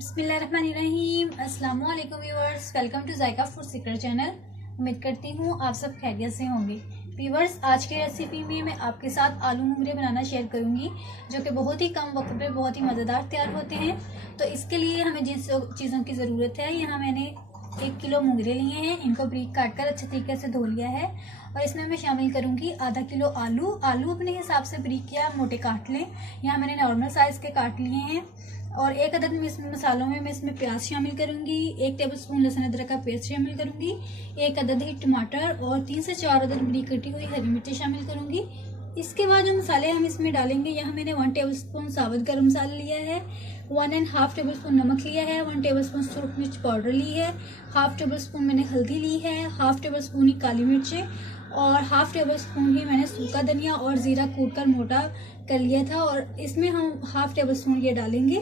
बिस्मिल्लाहिर्रहमानिर्रहीम। अस्सलाम वालेकुम viewers, welcome to Zaika food secret channel. उम्मीद करती हूँ आप सब खैरियत से होंगे। व्यूअर्स, आज की रेसिपी में मैं आपके साथ आलू मुंगरे बनाना शेयर करूँगी, जो कि बहुत ही कम वक्त में बहुत ही मज़ेदार तैयार होते हैं। तो इसके लिए हमें जिन चीज़ों की ज़रूरत है, यहाँ मैंने 1 किलो मुंगरे लिए हैं। इनको ब्रीक काट कर अच्छे तरीके से धो लिया है और इसमें मैं शामिल करूँगी आधा किलो आलू। आलू अपने हिसाब से ब्रीक या मोटे काट लें। यहाँ मैंने नॉर्मल साइज़ के काट लिए हैं। और 1 अदद में इसमें मसालों में मैं इसमें प्याज शामिल करूंगी, 1 टेबलस्पून लहसुन अदरक का पेस्ट शामिल करूंगी, 1 अदद ही टमाटर और 3 से 4 अदद बड़ी कटी हुई हरी मिर्ची शामिल करूंगी। इसके बाद जो मसाले हम इसमें डालेंगे, यहाँ मैंने 1 टेबलस्पून साबुत गरम मसाला लिया है, 1.5 टेबलस्पून नमक लिया है, 1 टेबलस्पून सूरख मिर्च पाउडर ली है, 1/2 टेबलस्पून मैंने हल्दी ली है, 1/2 टेबलस्पून ही काली मिर्चें और 1/2 टेबलस्पून ही मैंने सूखा धनिया और जीरा कूट कर मोटा कर लिया था और इसमें हम 1/2 टेबलस्पून ये डालेंगे।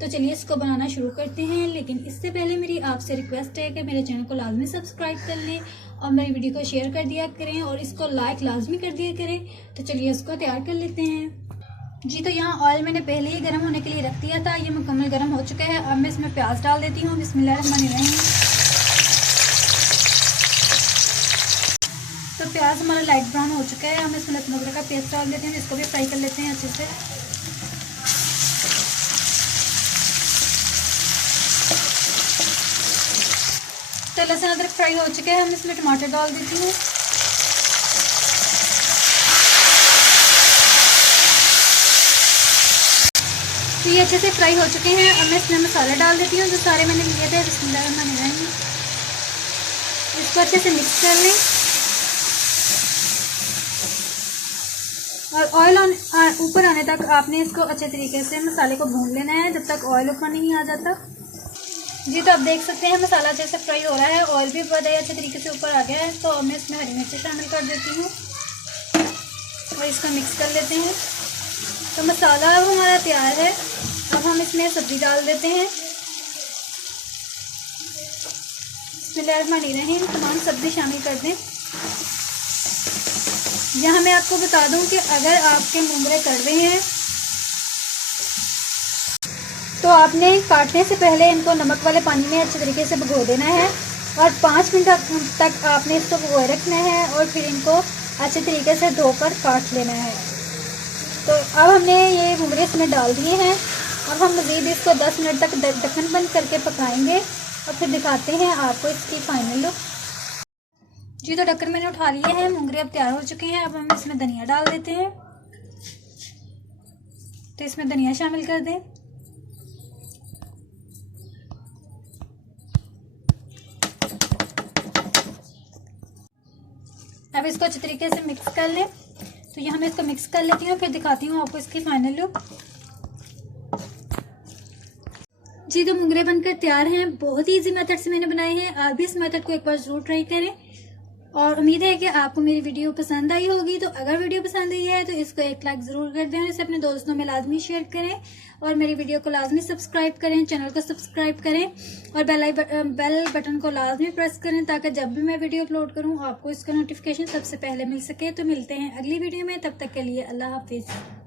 तो चलिए इसको बनाना शुरू करते हैं। लेकिन इससे पहले मेरी आपसे रिक्वेस्ट है कि मेरे चैनल को लाजमी सब्सक्राइब कर लें और मेरी वीडियो को शेयर कर दिया करें और इसको लाइक लाजमी कर दिया करें। तो चलिए इसको तैयार कर लेते हैं। जी, तो यहाँ ऑयल मैंने पहले ही गर्म होने के लिए रख दिया था, ये मुकम्मल गर्म हो चुका है। अब मैं इसमें प्याज डाल देती हूँ। बिस्मिल्लाहिर्रहमानिर्रहीम। तो प्याज हमारा लाइट ब्राउन हो चुका है। हम इसमें लहसुन अदरक का पेस्ट डाल देते हैं, इसको भी फ्राई कर लेते हैं अच्छे से। तो लहसुन अदरक फ्राई हो चुके हैं। हम इसमें टमाटर डाल देती हूँ। तो ये अच्छे से फ्राई हो चुके हैं। अब मैं इसमें मसाले डाल देती हूँ जो सारे मैंने लिए थे। बिस्मिल्लाहिर्रहमानिर्रहीम। इसको अच्छे से मिक्स कर लें और ऑयल ऊपर आने तक आपने इसको अच्छे तरीके से मसाले को भून लेना है, जब तक ऑयल ऊपर नहीं आ जाता। जी, तो आप देख सकते हैं मसाला अच्छे से फ्राई हो रहा है, ऑयल भी बहुत अच्छे तरीके से ऊपर आ गया है। तो अब मैं इसमें हरी मिर्ची शामिल कर देती हूँ और इसको मिक्स कर लेते हैं। तो मसाला अब हमारा तैयार है। अब हम इसमें सब्ज़ी डाल देते हैं। बिस्मिल्लाहिर्रहमानिर्रहीम। तमाम सब्ज़ी शामिल कर दें। यहाँ मैं आपको बता दूँ कि अगर आपके मुंगरे कड़वे हैं तो आपने काटने से पहले इनको नमक वाले पानी में अच्छे तरीके से भिगो देना है और 5 मिनट तक आपने इसको भिगोए रखना है और फिर इनको अच्छे तरीके से धोकर काट लेना है। तो अब हमने ये मुंगरे इसमें डाल दिए हैं। अब हम मज़ीद इसको 10 मिनट तक ढक्कन बंद करके पकाएंगे और फिर दिखाते हैं आपको इसकी फाइनल लुक। जी, तो ढक्कन मैंने उठा लिए हैं। मुंगरे अब तैयार हो चुके हैं। अब हम इसमें धनिया डाल देते हैं। तो इसमें धनिया शामिल कर दें। अब इसको अच्छे तरीके से मिक्स कर लें। तो यहाँ मैं इसको मिक्स कर लेती हूँ, फिर दिखाती हूँ आपको इसकी फाइनल लुक। जी, तो मुंगरे बनकर तैयार हैं। बहुत ही इजी मेथड से मैंने बनाए हैं। आप भी इस मेथड को एक बार जरूर ट्राई करें और उम्मीद है कि आपको मेरी वीडियो पसंद आई होगी। तो अगर वीडियो पसंद आई है तो इसको एक लाइक ज़रूर कर दें और इसे अपने दोस्तों में लाजमी शेयर करें और मेरी वीडियो को लाजमी सब्सक्राइब करें, चैनल को सब्सक्राइब करें और बेल बटन को लाजमी प्रेस करें ताकि जब भी मैं वीडियो अपलोड करूं आपको इसका नोटिफिकेशन सबसे पहले मिल सके। तो मिलते हैं अगली वीडियो में, तब तक के लिए अल्लाह हाफिज़।